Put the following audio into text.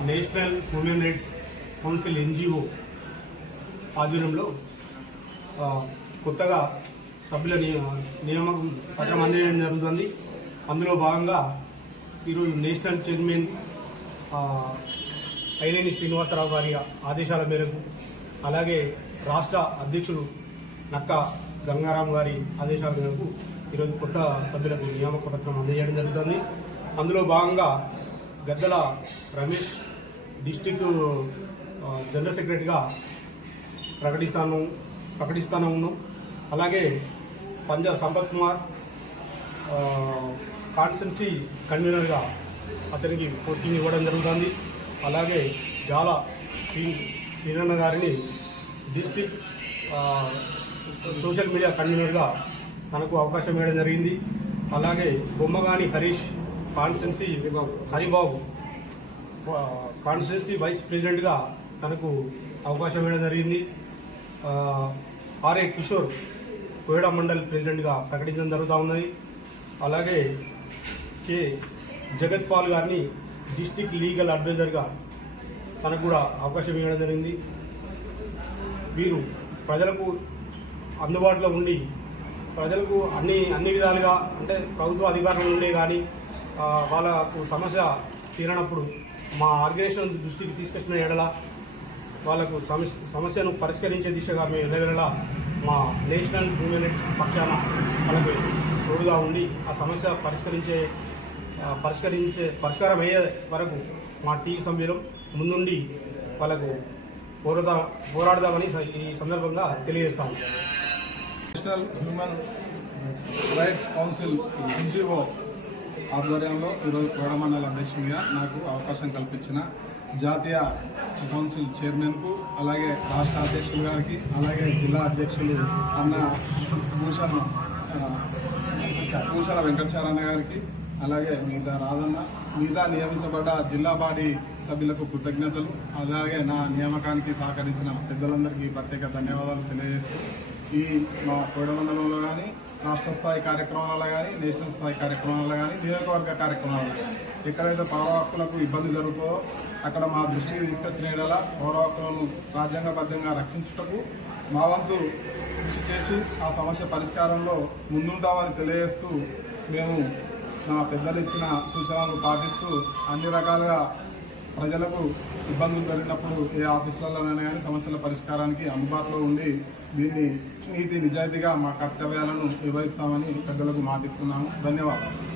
National Human Rights Council NGO ఆధ్వర్యంలో కొత్తగా సభ్యుల నియ- నియామకం పత్రం అందజేయడం జరుగుతుంది. అందులో భాగంగా ఈరోజు నేషనల్ చైర్మన్ ఆ, ఐలేని శ్రీనివాసరావు గారి ఆదేశాల మేరకు అలాగే రాష్ట్ర అధ్యక్షుడు నక్క గంగారాం గారి ఆదేశాల మేరకు ఈరోజు కొత్త సభ్యులకు నియామక పత్రం అందజేయడం జరుగుతుంది. అందులో భాగంగా గద్దల రమేష్ డిస్టిక్ జనరల్ సెక్రటరీగా ప్రకటిస్తాను ప్రకటిస్తాను అలాగే పంజా సంపత్ కుమార్ కాన్స్టెన్సీ కన్వీనర్గా అతనికి పోస్టింగ్ ఇవ్వడం జరుగుతుంది. అలాగే జాల శ్రీనన్న గారిని డిస్టిక్ సోషల్ మీడియా కన్వీనర్గా తనకు అవకాశం ఇవ్వడం జరిగింది. అలాగే బొమ్మగాని హరీష్ కాన్స్టెన్సీ హరిబాబు. ఆ, కాన్స్టిట్యున్సీ వైస్ ప్రెసిడెంట్గా తనకు అవకాశం ఇవ్వడం జరిగింది. ఆర్ఏ కిషోర్ కోయడా మండల్ ప్రెసిడెంట్గా ప్రకటించడం జరుగుతూ ఉన్నది. అలాగే కె. జగత్ పాల్ గారిని డిస్టిక్ లీగల్ అడ్వైజర్గా తనకు కూడా అవకాశం ఇవ్వడం జరిగింది. వీరు ప్రజలకు అందుబాటులో ఉండి ప్రజలకు అన్ని అన్ని విధాలుగా అంటే ప్రభుత్వ అధికారులు ఉండే కానీ వాళ్ళకు సమస్య తీరనప్పుడు మా ఆర్గనైజేషన్ దృష్టికి తీసుకొచ్చిన ఎడల వాళ్ళకు సమస్య సమస్యను పరిష్కరించే దిశగా మేము వెళ్ళగలలా మా నేషనల్ హ్యూమన్ రైట్స్ పక్షాన వాళ్ళకు తోడుగా ఉండి ఆ సమస్య పరిష్కరించే పరిష్కరించే పరిష్కారం అయ్యే వరకు మా టీ సభ్యులు ముందుండి వాళ్ళకు పోరాడా పోరాడదామని ఈ సందర్భంగా తెలియజేస్తాము National Human Rights Council NGO ఆధ్వర్యంలో ఈరోజు కోడమండల అధ్యక్షునిగా నాకు అవకాశం కల్పించిన జాతీయ కౌన్సిల్ చైర్మన్కు అలాగే రాష్ట్ర అధ్యక్షులు గారికి అలాగే జిల్లా అధ్యక్షులు అన్న భూషణ భూషణ వెంకటచారన్న గారికి అలాగే మిగతా రాధన్న మిగతా నియమించబడ్డ జిల్లా బాడీ సభ్యులకు కృతజ్ఞతలు. అలాగే నా నియామకానికి సహకరించిన పెద్దలందరికీ ప్రత్యేక ధన్యవాదాలు తెలియజేస్తూ ఈ మా కోడమండలంలో కానీ రాష్ట్ర స్థాయి కార్యక్రమాలలో కానీ నేషనల్ స్థాయి కార్యక్రమాలలో కానీ నియోజకవర్గ కార్యక్రమాలలో కానీ ఎక్కడైతే పౌర హక్కులకు ఇబ్బంది జరుగుతుందో అక్కడ మా దృష్టికి తీసుకొచ్చిన ఏడల పౌర హక్కులను రాజ్యాంగబద్ధంగా రక్షించుటకు మా వంతు కృషి చేసి ఆ సమస్య పరిష్కారంలో ముందుంటామని తెలియజేస్తూ మేము మా పెద్దలు ఇచ్చిన సూచనలు పాటిస్తూ అన్ని రకాలుగా ప్రజలకు ఇబ్బందులు జరిగినప్పుడు ఏ ఆఫీసులలోనైనా కానీ సమస్యల పరిష్కారానికి అందుబాటులో ఉండి దీన్ని నీతి నిజాయితీగా మా కర్తవ్యాలను నిర్వహిస్తామని పెద్దలకు మాటిస్తున్నాము. ధన్యవాదాలు.